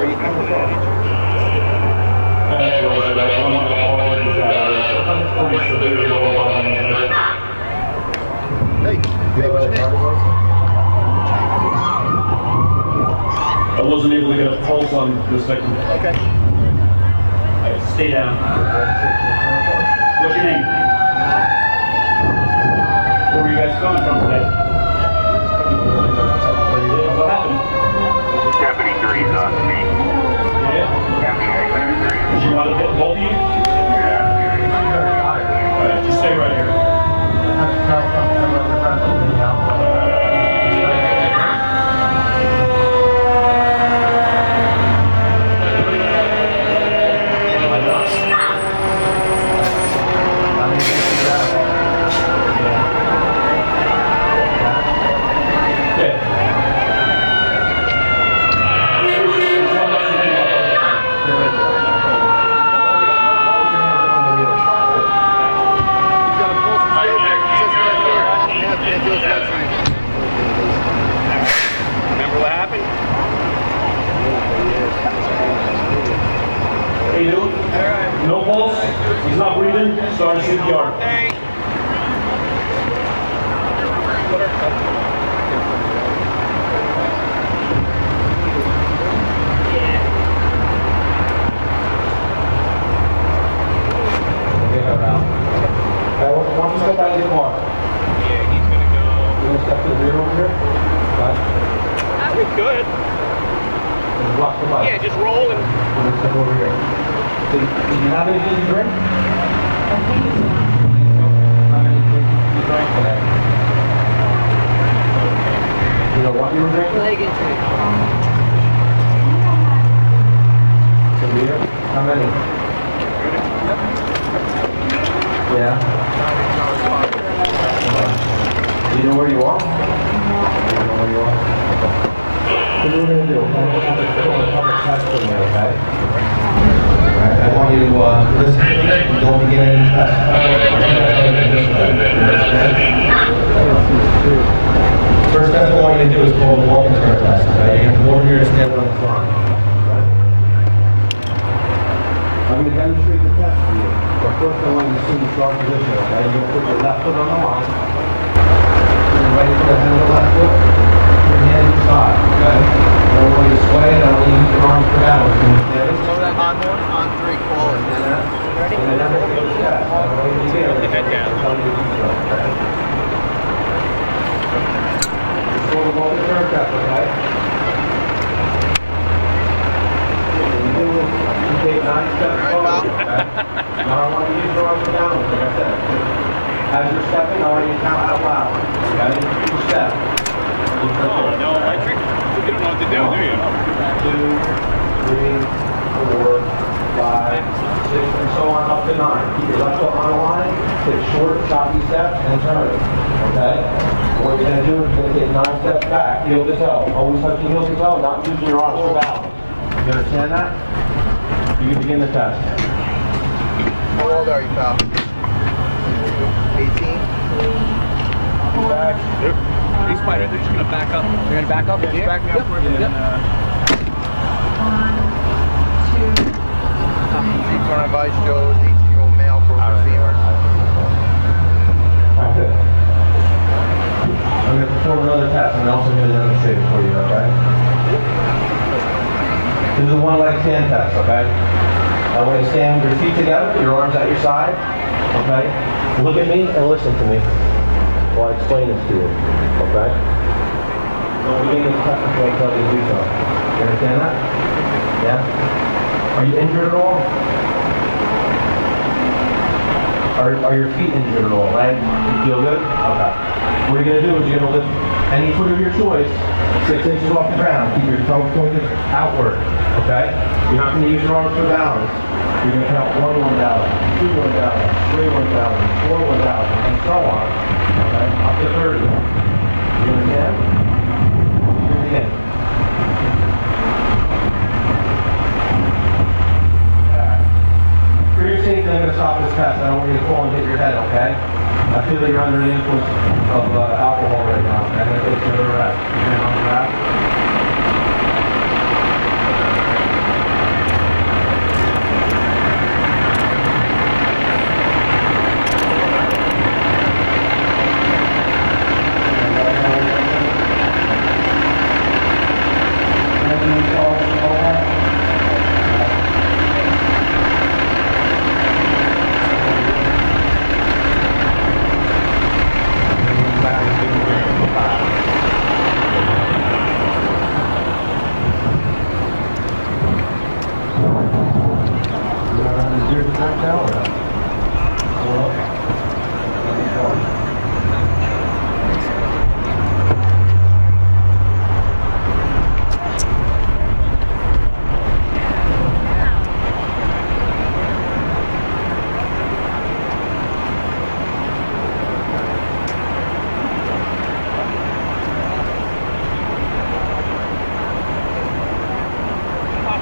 Where are you coming from? I wasn't able to get a pulse on this victim. Okay. Alright, stay down. What's your name? Where were you guys coming from today? What happened? Deputy 3's on me. Yeah? Did you want to hit both of you? Yeah. Alright, just stay right here. Remember what happened? How you doing? Alright. No pulse? He's not breathing? Start a CPR. Hey. Why don't you step out of your car? Yeah, he's gonna go. You want to step to the rear over here? What? We could. Block the light. Yeah, just roll and. We're going to step over here. Do you have anything to drink? I think so. How many did you drink today? You know what you were drinking? Leg injury. So beer? How many? Yeah. Do you know where you are? Do you know where you are? Here's what we're going to do. I'm going to do a public test for you, okay? Alright, I want you to listen to me and don't begin any test. First test I want you to do is called the walk and turn test, okay? You're going to come over here and stand on the front. Okay? I'm going to demonstrate the test for you. But first I want you to assume the start position, okay? You're going to put your left foot on the line. You're ready for the hand of the left foot. Your hand to the side, okay? I don't want you to sway, I don't want you to use your arms for balance. Can you stand it? On 3, call it. Ready? And then we'll take the test. I don't want you to get it. The head down. I'll tell you to do so, okay? Just sort of all the turn test, okay? You take 9 steps forward, okay? Now I want you to use your arms for balance, like I said. As you're stepping, I want you to count out loud, okay? Each step. Oh, no electric? You don't know what to do, do you? 2, 3, 4, 5, 6, and so on up to 9. Keep your left foot on the line, take short, choppy steps, and turn it, okay? What you're going to do is you're going to take 9 steps back, heel to toe. Always touching heel to toe, not using your arms for balance. You understand that? You can begin the test. How old are you, pal? 18? Back. Yep. These spiders, they're just gonna back up. You're gonna back up? Yeah, back me up for you. Yep. 1, 2, 3. Current advice shows 18-year-old male broken femur. Okay. I'm going to perform another test, and I'm also going to demonstrate it for you, okay? This is a one-leg stand test, okay? I want you to stand with your feet together, your arms at your side, okay? Look at me and listen to me while I explain this to you, okay? Don't begin the test until I tell you to do so. You understand that? Yeah? Are you injured at all? Are your feet injured at all, right? You feel good? Okay. What you're going to do is you're going to lift any foot of your choice 6 inches off the ground. Keep your toe pointed outward, okay? You're not going to use your arms for balance. You're going to count 1 down, 2 down, 3 down, 4 down, and so on, okay? Up to 30. You understand? You're begin. For your safety, I'm going to stop this test. I don't want you to fall and hit your head, okay? I feel that you're under the influence of alcohol right now, okay? I'm going to take you to the rest. You're going to rest.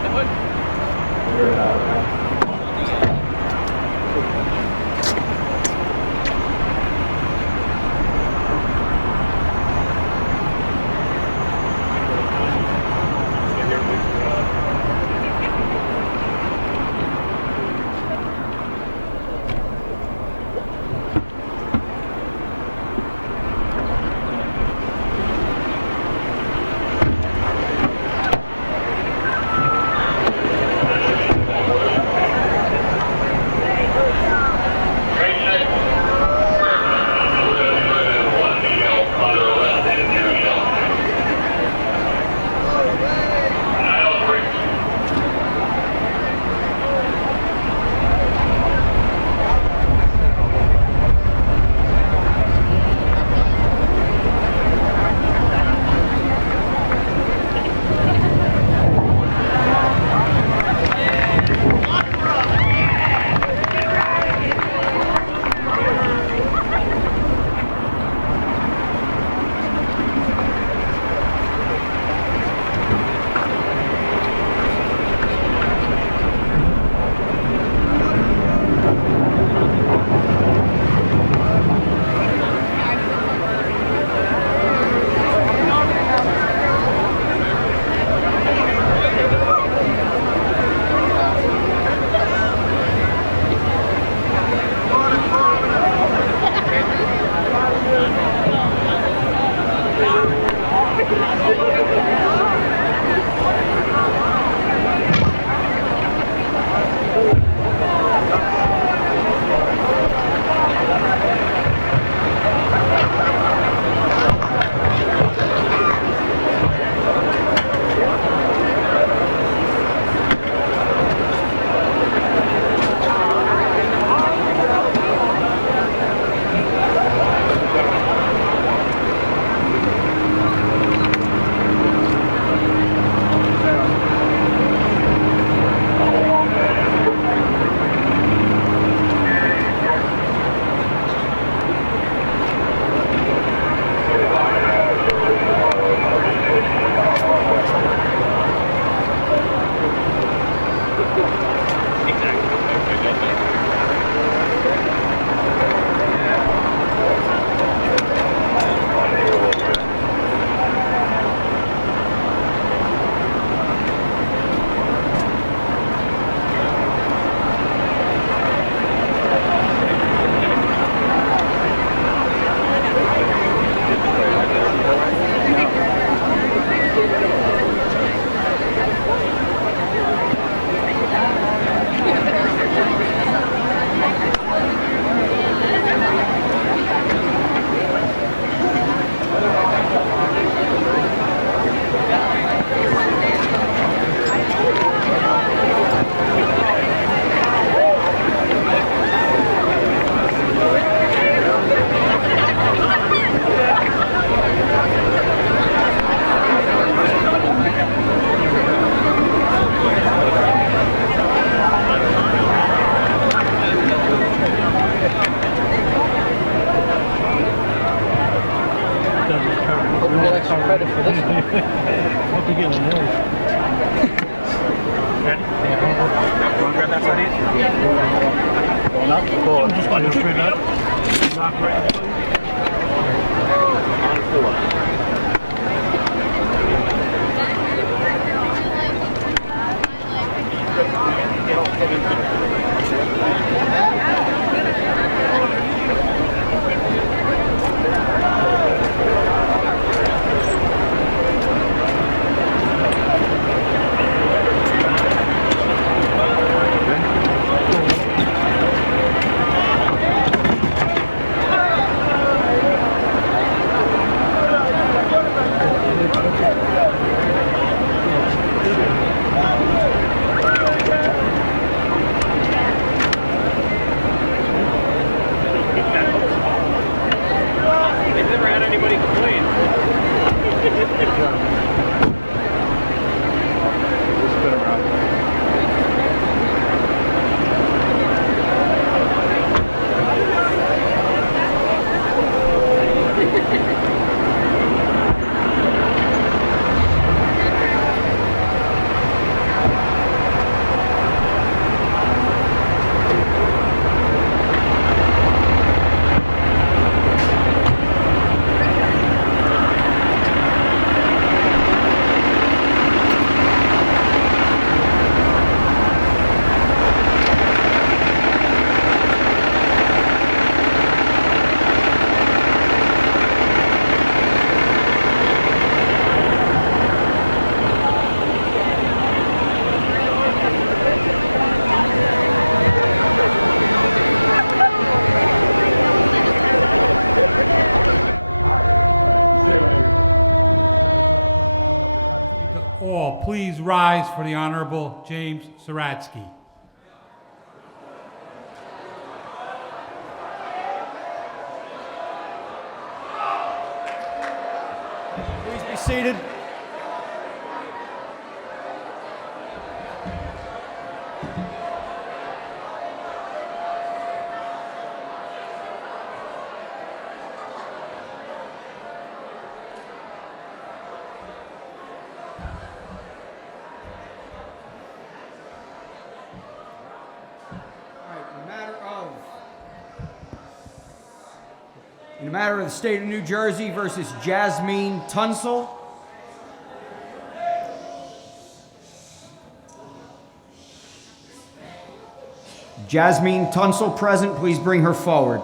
Figure it out, okay? Credit for this one. Hope you get a noise. Ready? Yeah. Want to grab that side easy? Going up? Forward. I'm just going to straight up. Knock right. On 4. Honorable James Saratsky. Please be seated. In the matter of the State of New Jersey versus Jasmine Tunsil. Jasmine Tunsil present, please bring her forward.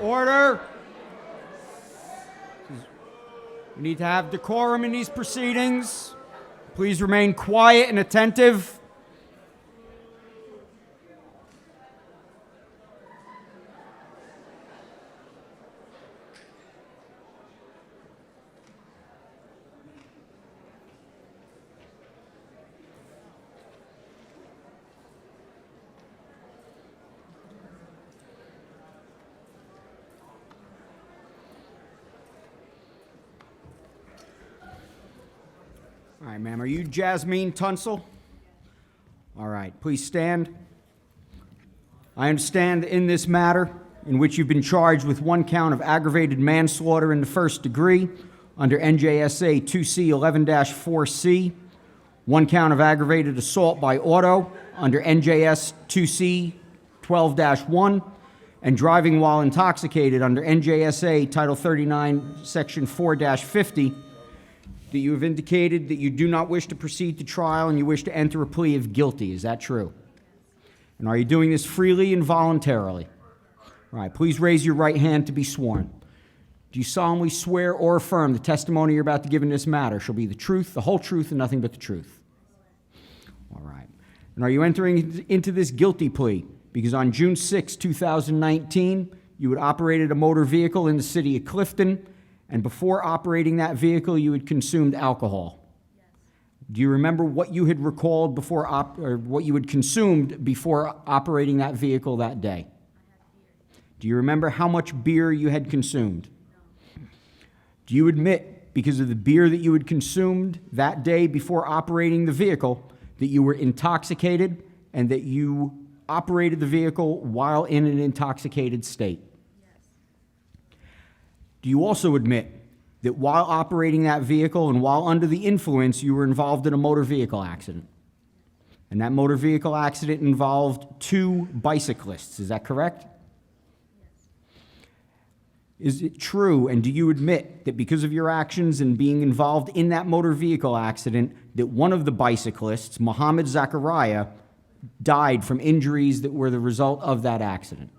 Order. We need to have decorum in these proceedings. Please remain quiet and attentive. All right, ma'am. Are you Jasmine Tunsil? All right. Please stand. I understand in this matter, in which you've been charged with one count of aggravated manslaughter in the first degree under NJSA 2C 11-4C, one count of aggravated assault by auto under NJS 2C 12-1, and driving while intoxicated under NJSA Title 39, Section 4-50, that you have indicated that you do not wish to proceed to trial and you wish to enter a plea of guilty. Is that true? And are you doing this freely and voluntarily? All right, please raise your right hand to be sworn. Do you solemnly swear or affirm the testimony you're about to give in this matter shall be the truth, the whole truth, and nothing but the truth? All right. And are you entering into this guilty plea because on June 6, 2019, you had operated a motor vehicle in the city of Clifton, and before operating that vehicle, you had consumed alcohol? Yes. Do you remember what you had recalled before or what you had consumed before operating that vehicle that day? I had beer. Do you remember how much beer you had consumed? No. Do you admit, because of the beer that you had consumed that day before operating the vehicle, that you were intoxicated and that you operated the vehicle while in an intoxicated state? Do you also admit that while operating that vehicle and while under the influence, you were involved in a motor vehicle accident? And that motor vehicle accident involved two bicyclists. Is that correct? Yes. Is it true, and do you admit that because of your actions and being involved in that motor vehicle accident, that one of the bicyclists, Mohammed Zachariah, died from injuries that were the result of that accident?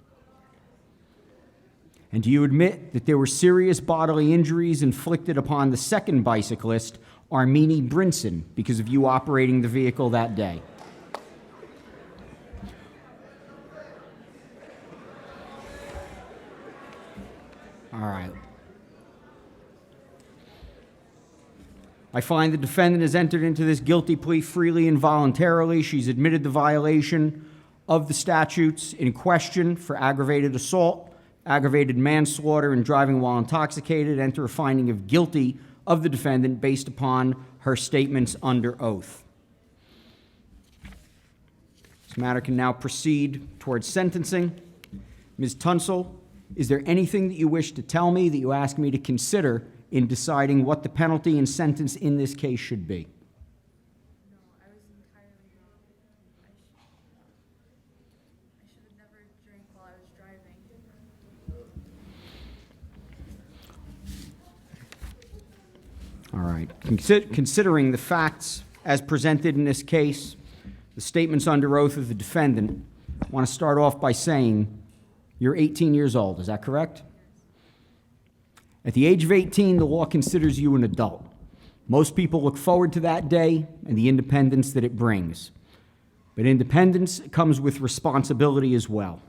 And do you admit that there were serious bodily injuries inflicted upon the second bicyclist, Armini Brinson, because of you operating the vehicle that day? All right. I find the defendant has entered into this guilty plea freely and voluntarily. She's admitted the violation of the statutes in question for aggravated assault, aggravated manslaughter, and driving while intoxicated. Enter a finding of guilty of the defendant based upon her statements under oath. This matter can now proceed towards sentencing. Ms. Tunsil, is there anything that you wish to tell me that you ask me to consider in deciding what the penalty and sentence in this case should be? No, I was entirely wrong. I should have never drank while I was driving. All right. Considering the facts as presented in this case, the statements under oath of the defendant, I want to start off by saying you're 18 years old. Is that correct? At the age of 18, the law considers you an adult. Most people look forward to that day and the independence that it brings. But independence comes with responsibility as well.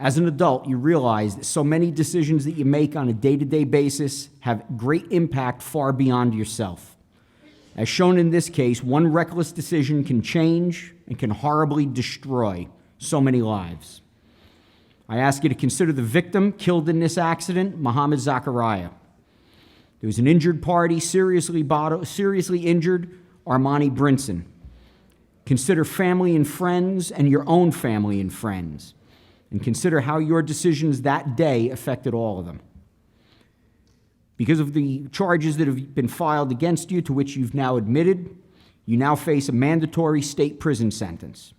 As an adult, you realize that so many decisions that you make on a day-to-day basis have great impact far beyond yourself. As shown in this case, one reckless decision can change and can horribly destroy so many lives. I ask you to consider the victim killed in this accident, Mohammed Zakaria. There was an injured party, seriously injured, Armani Brinson. Consider family and friends and your own family and friends, and consider how your decisions that day affected all of them. Because of the charges that have been filed against you, to which you've now admitted, you now face a mandatory state prison sentence.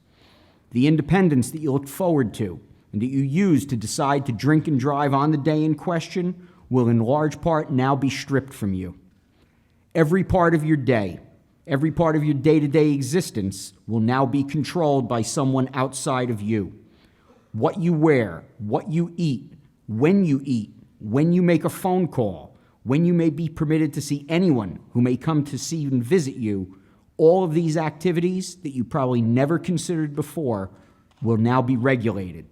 The independence that you looked forward to and that you used to decide to drink and drive on the day in question will in large part now be stripped from you. Every part of your day, every part of your day-to-day existence will now be controlled by someone outside of you. What you wear, what you eat, when you make a phone call, when you may be permitted to see anyone who may come to see and visit you, all of these activities that you probably never considered before will now be regulated.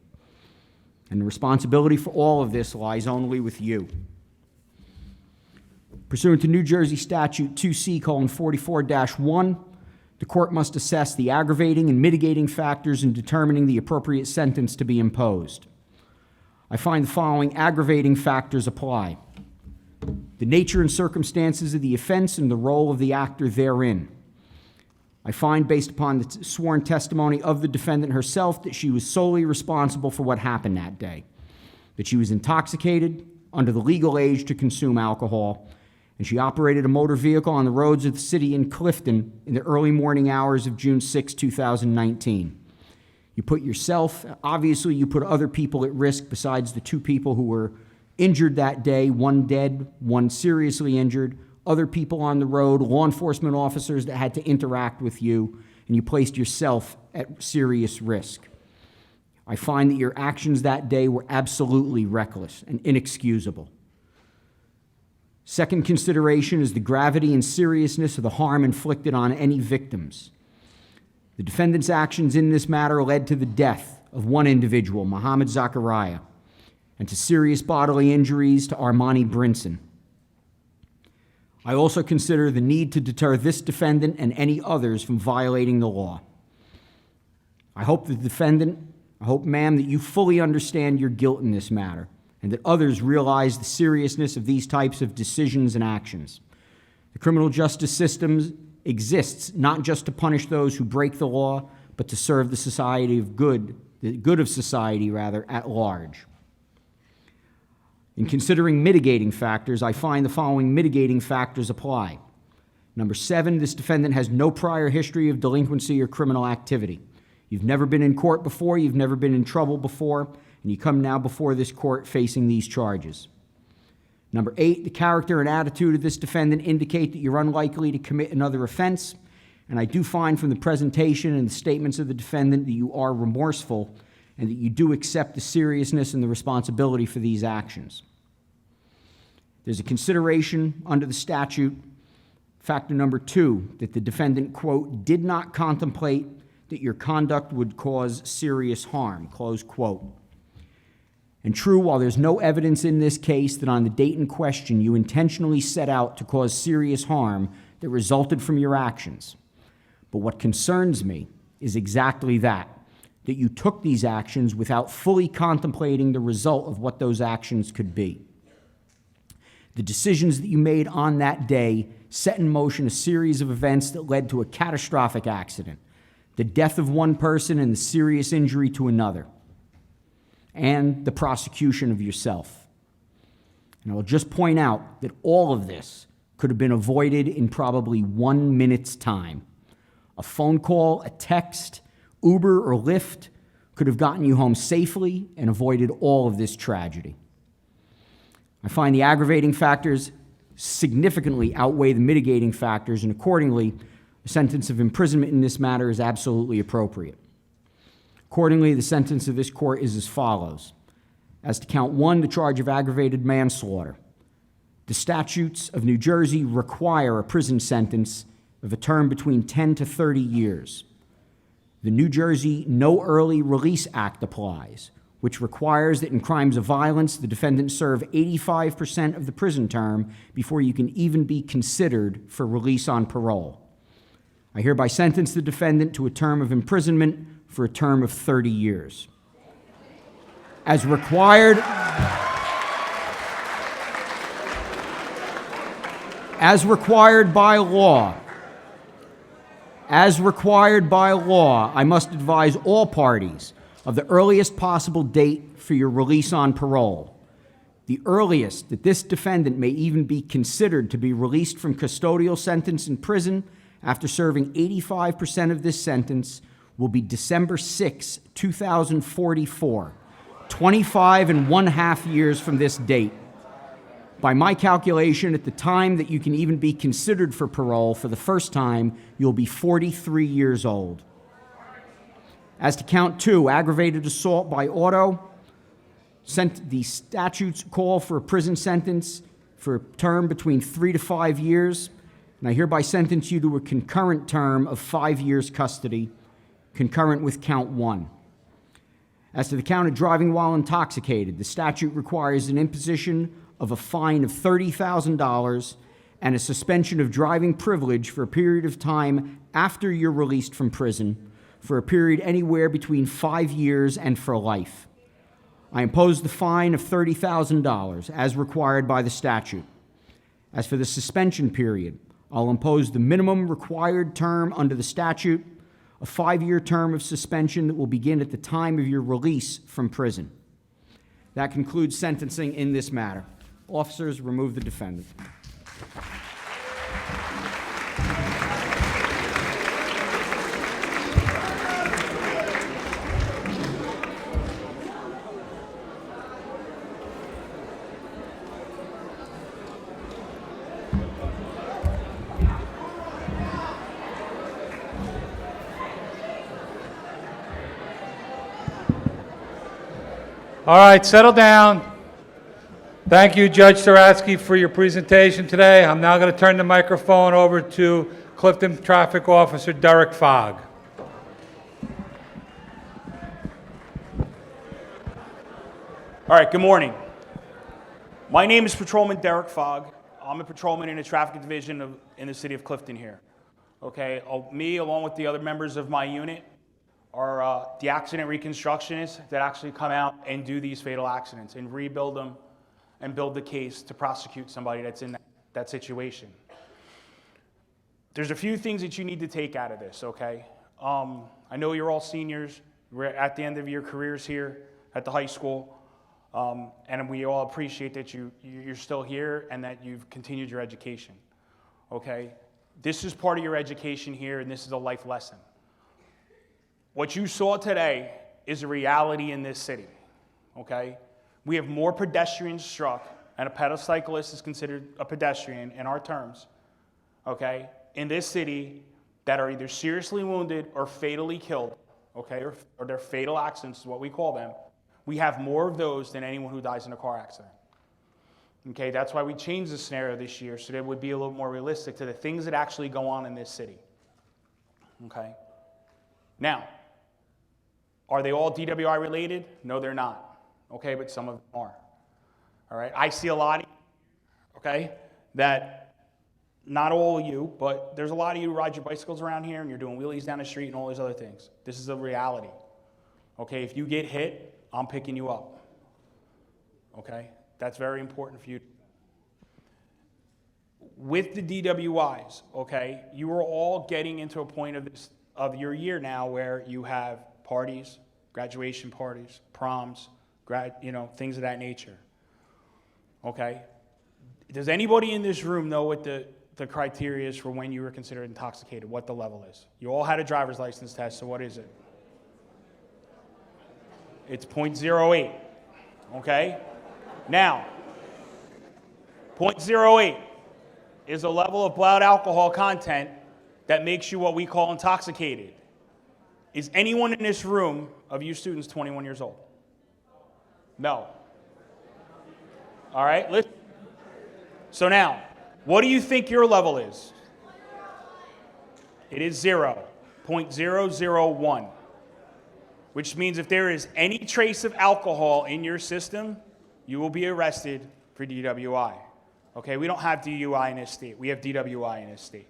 And the responsibility for all of this lies only with you. Pursuant to New Jersey Statute 2C:44-1, the court must assess the aggravating and mitigating factors in determining the appropriate sentence to be imposed. I find the following aggravating factors apply: the nature and circumstances of the offense and the role of the actor therein. I find, based upon the sworn testimony of the defendant herself, that she was solely responsible for what happened that day, that she was intoxicated, under the legal age to consume alcohol, and she operated a motor vehicle on the roads of the city in Clifton in the early morning hours of June 6, 2019. You put yourself, obviously you put other people at risk besides the two people who were injured that day, one dead, one seriously injured, other people on the road, law enforcement officers that had to interact with you, and you placed yourself at serious risk. I find that your actions that day were absolutely reckless and inexcusable. Second consideration is the gravity and seriousness of the harm inflicted on any victims. The defendant's actions in this matter led to the death of one individual, Mohammed Zakaria, and to serious bodily injuries to Armani Brinson. I also consider the need to deter this defendant and any others from violating the law. I hope ma'am, that you fully understand your guilt in this matter, and that others realize the seriousness of these types of decisions and actions. The criminal justice system exists not just to punish those who break the law, but to serve the good of society at large. In considering mitigating factors, I find the following mitigating factors apply. Number 7, this defendant has no prior history of delinquency or criminal activity. You've never been in court before, you've never been in trouble before, and you come now before this court facing these charges. Number 8, the character and attitude of this defendant indicate that you're unlikely to commit another offense, and I do find from the presentation and the statements of the defendant that you are remorseful and that you do accept the seriousness and the responsibility for these actions. There's a consideration under the statute, factor number 2, that the defendant, quote, did not contemplate that your conduct would cause serious harm, close quote. And true, while there's no evidence in this case that on the date in question you intentionally set out to cause serious harm that resulted from your actions. But what concerns me is exactly that you took these actions without fully contemplating the result of what those actions could be. The decisions that you made on that day set in motion a series of events that led to a catastrophic accident, the death of one person and the serious injury to another, and the prosecution of yourself. And I'll just point out that all of this could have been avoided in probably 1 minute's time. A phone call, a text, Uber or Lyft could have gotten you home safely and avoided all of this tragedy. I find the aggravating factors significantly outweigh the mitigating factors, and accordingly, a sentence of imprisonment in this matter is absolutely appropriate. Accordingly, the sentence of this court is as follows. As to count 1, the charge of aggravated manslaughter. The statutes of New Jersey require a prison sentence of a term between 10 to 30 years. The New Jersey No Early Release Act applies, which requires that in crimes of violence, the defendant serve 85% of the prison term before you can even be considered for release on parole. I hereby sentence the defendant to a term of imprisonment for a term of 30 years. As required by law, I must advise all parties of the earliest possible date for your release on parole. The earliest that this defendant may even be considered to be released from custodial sentence in prison after serving 85% of this sentence will be December 6, 2044, 25 and 1/2 years from this date. By my calculation, at the time that you can even be considered for parole for the first time, you'll be 43 years old. As to count 2, aggravated assault by auto, the statutes call for a prison sentence for a term between 3 to 5 years, and I hereby sentence you to a concurrent term of 5 years custody, concurrent with count 1. As to the count of driving while intoxicated, the statute requires an imposition of a fine of $30,000 and a suspension of driving privilege for a period of time after you're released from prison, for a period anywhere between 5 years and for life. I impose the fine of $30,000 as required by the statute. As for the suspension period, I'll impose the minimum required term under the statute, a 5-year term of suspension that will begin at the time of your release from prison. That concludes sentencing in this matter. Officers, remove the defendant. All right, settle down. Thank you, Judge Saratsky, for your presentation today. I'm now going to turn the microphone over to Clifton Traffic Officer Derek Fogg. All right, good morning. My name is Patrolman Derek Fogg. I'm a patrolman in the traffic division in the city of Clifton here. Okay, me along with the other members of my unit are the accident reconstructionists that actually come out and do these fatal accidents and rebuild them and build the case to prosecute somebody that's in that situation. There's a few things that you need to take out of this, okay? I know you're all seniors. We're at the end of your careers here at the high school. And we all appreciate that you're still here and that you've continued your education, okay? This is part of your education here, and this is a life lesson. What you saw today is a reality in this city, okay? We have more pedestrians struck, and a pedocyclist is considered a pedestrian in our terms, okay, in this city that are either seriously wounded or fatally killed, okay, or they're fatal accidents is what we call them. We have more of those than anyone who dies in a car accident. Okay, that's why we changed the scenario this year so that it would be a little more realistic to the things that actually go on in this city. Okay? Now, are they all DWI related? No, they're not. Okay, but some of them are. All right, I see a lot of you, okay, that not all of you, but there's a lot of you who ride your bicycles around here and you're doing wheelies down the street and all these other things. This is a reality. Okay, if you get hit, I'm picking you up. Okay, that's very important for you. With the DWIs, okay, you are all getting into a point of your year now where you have parties, graduation parties, proms, things of that nature. Okay, does anybody in this room know what the criteria is for when you were considered intoxicated, what the level is? You all had a driver's license test, so what is it? It's 0.08, okay? Now, 0.08, is a level of blood alcohol content that makes you what we call intoxicated. Is anyone in this room of you students 21 years old? No. All right, listen. So now, what do you think your level is? It is 0.001, which means if there is any trace of alcohol in your system, you will be arrested for DWI. Okay, we don't have DUI in this state. We have DWI in this state.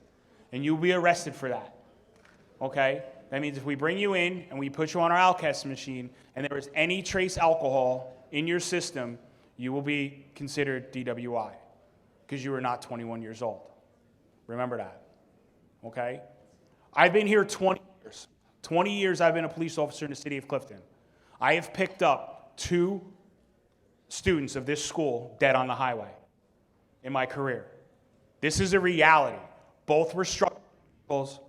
And you'll be arrested for that. Okay? That means if we bring you in and we put you on our Alcast machine and there is any trace alcohol in your system, you will be considered DWI because you are not 21 years old. Remember that. Okay? I've been here 20 years. 20 years I've been a police officer in the city of Clifton. I have picked up 2 students of this school dead on the highway in my career. This is a reality. Both were struck vehicles,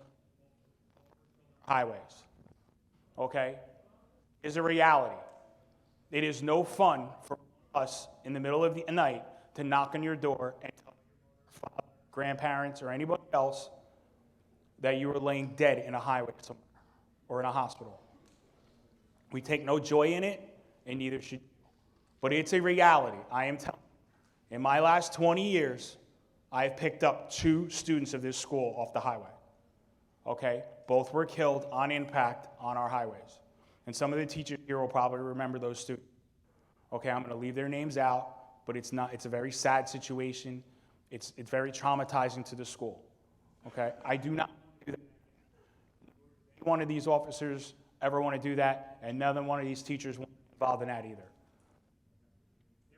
highways. Okay? It's a reality. It is no fun for us in the middle of the night to knock on your door and tell your grandparents or anybody else that you were laying dead in a highway somewhere or in a hospital. We take no joy in it, and neither should you. But it's a reality. I am telling you. In my last 20 years, I have picked up 2 students of this school off the highway. Okay? Both were killed on impact on our highways. And some of the teachers here will probably remember those students. Okay, I'm going to leave their names out, but it's a very sad situation. It's very traumatizing to the school. Okay? I do not do that. One of these officers ever want to do that, and none of one of these teachers want to be involved in that either.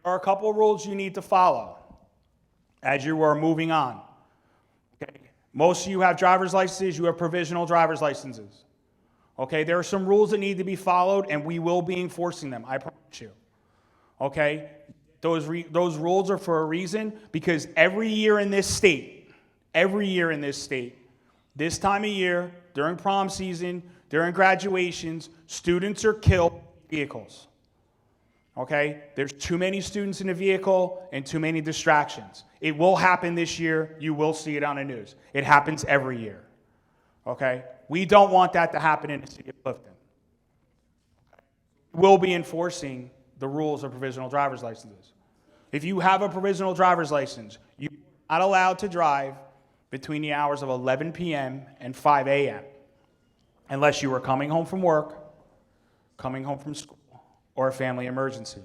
There are a couple of rules you need to follow as you are moving on. Okay? Most of you have driver's licenses, you have provisional driver's licenses. Okay, there are some rules that need to be followed, and we will be enforcing them, I promise you. Okay? Those rules are for a reason, because every year in this state, this time of year, during prom season, during graduations, students are killed in vehicles. Okay? There's too many students in a vehicle and too many distractions. It will happen this year. You will see it on the news. It happens every year. Okay? We don't want that to happen in the city of Clifton. We'll be enforcing the rules of provisional driver's licenses. If you have a provisional driver's license, you're not allowed to drive between the hours of 11 p.m. and 5 a.m. unless you are coming home from work, coming home from school, or a family emergency,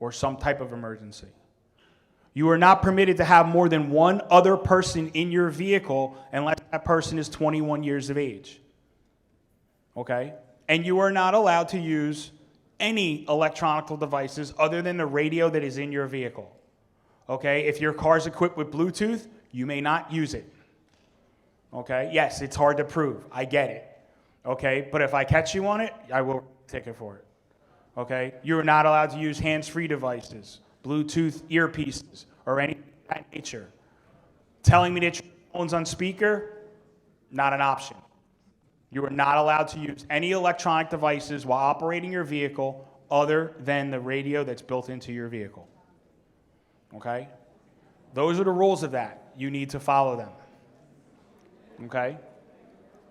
or some type of emergency. You are not permitted to have more than one other person in your vehicle unless that person is 21 years of age. Okay? And you are not allowed to use any electronic devices other than the radio that is in your vehicle. Okay? If your car is equipped with Bluetooth, you may not use it. Okay? Yes, it's hard to prove. I get it. Okay? But if I catch you on it, I will take it for it. Okay? You are not allowed to use hands-free devices, Bluetooth earpieces, or anything of that nature. Telling me that your phone's on speaker, not an option. You are not allowed to use any electronic devices while operating your vehicle other than the radio that's built into your vehicle. Okay? Those are the rules of that. You need to follow them. Okay?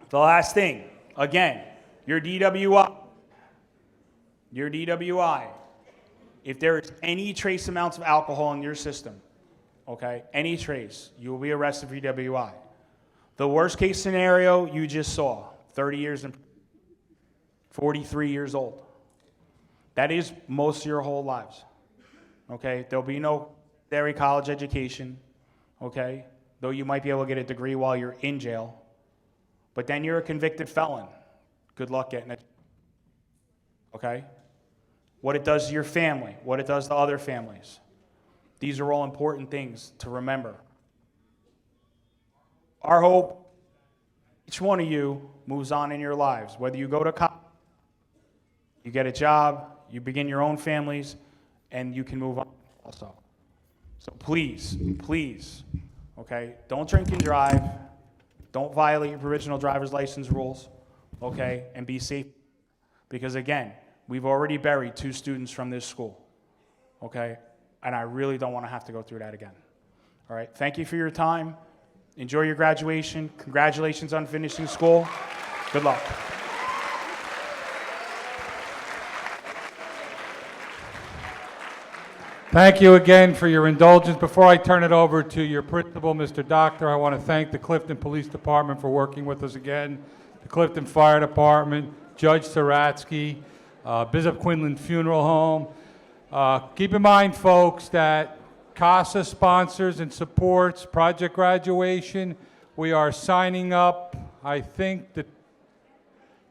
The last thing, again, your DWI. Your DWI. If there is any trace amounts of alcohol in your system, okay, any trace, you will be arrested for DWI. The worst case scenario you just saw, 30 years and 43 years old. That is most of your whole lives. Okay? There'll be no secondary college education, okay? Though you might be able to get a degree while you're in jail. But then you're a convicted felon. Good luck getting it. Okay? What it does to your family, what it does to other families. These are all important things to remember. Our hope, each one of you moves on in your lives. Whether you go to college, you get a job, you begin your own families, and you can move on also. So please, okay, don't drink and drive. Don't violate your provisional driver's license rules, okay, and be safe. Because again, we've already buried 2 students from this school, okay? And I really don't want to have to go through that again. All right, thank you for your time. Enjoy your graduation. Congratulations on finishing school. Good luck. Thank you again for your indulgence. Before I turn it over to your principal, Mr. Doctor, I want to thank the Clifton Police Department for working with us again, the Clifton Fire Department, Judge Saratsky, Bishop Quinlan Funeral Home. Keep in mind, folks, that CASA sponsors and supports Project Graduation. We are signing up, I think, the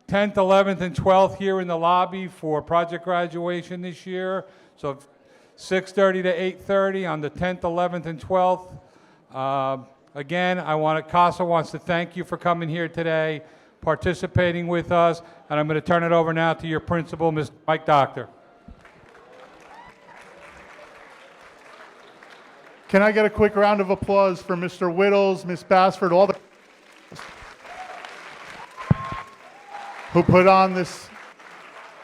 10th, 11th, and 12th here in the lobby for Project Graduation this year. So 6:30 to 8:30 on the 10th, 11th, and 12th. Again, CASA wants to thank you for coming here today, participating with us, and I'm going to turn it over now to your principal, Mr. Mike Doctor. Can I get a quick round of applause for Mr. Whittles, Ms. Bassford, all the who put on this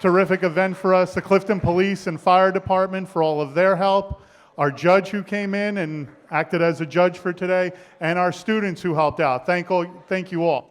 terrific event for us, the Clifton Police and Fire Department for all of their help, our judge who came in and acted as a judge for today, and our students who helped out. Thank you all.